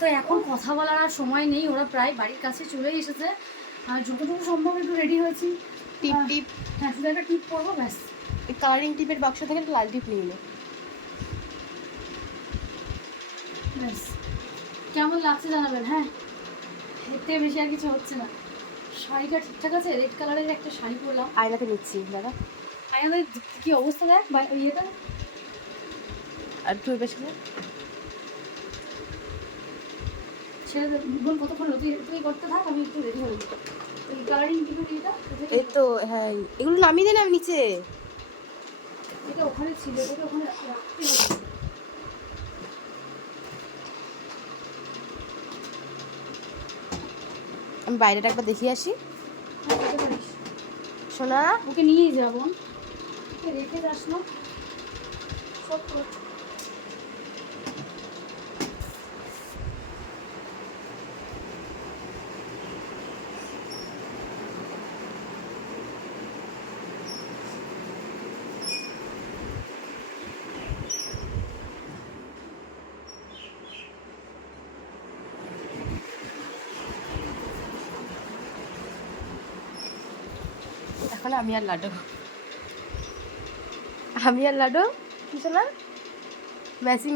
তো এখন কথা বলার আর সময় নেই, ওরা প্রায় বাড়ির কাছে চলে এসেছে। আর যতটুকু সম্ভব একটু রেডি হয়েছি। টিপ হ্যাঁ, শুধু একটা টিপ পরবো, ব্যাস। কালারিং টিপের বাক্স থেকে একটা লাল টিপ নিয়ে নে। ব্যাস, কেমন লাগছে জানাবেন। হ্যাঁ, এর থেকে বেশি আর কিছু হচ্ছে না। শাড়িটা ঠিকঠাক আছে, রেড কালারের একটা শাড়ি পরলাম। আয়নাতে নিচ্ছি দাদা। আয়নাদের কি অবস্থা দেখ ইয়েটা। আর তুই বেশি ছেড়ে বল কতক্ষণ হলো, তুই করতে থাক, আমি একটু রেডি হয়ে যাবো। ওই কালারিং টিপের ইয়েটা এই তো, হ্যাঁ এগুলো নামিয়ে দে না নিচে। এটা ওখানে ছিল, এটাকে ওখানে রাখতে হবে। আমি বাইরেটা একবার দেখিয়ে আসি। হ্যাঁ, যেতে পারিস। সোনা ওকে নিয়েই যাবো, ওকে রেখে যাস না সব করছে। এখন আমি আর লাডু কি সোনা ম্যাচিং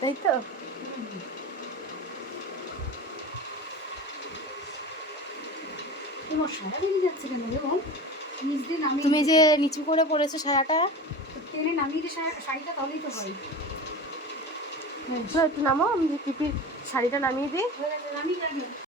তাই তো। তোমার সারা বেরিয়ে যাচ্ছে কেন রে বল? নিচ দিয়ে নামিয়ে তুমি যে নিচু করে পড়েছো সায়াটা, টেনে নামিয়ে দিয়ে শাড়িটা তাহলেই তো হয়। একটু নামো, আমি যে পিপির শাড়িটা নামিয়ে দিই। হয়ে গেছে, নামিয়ে রাখি।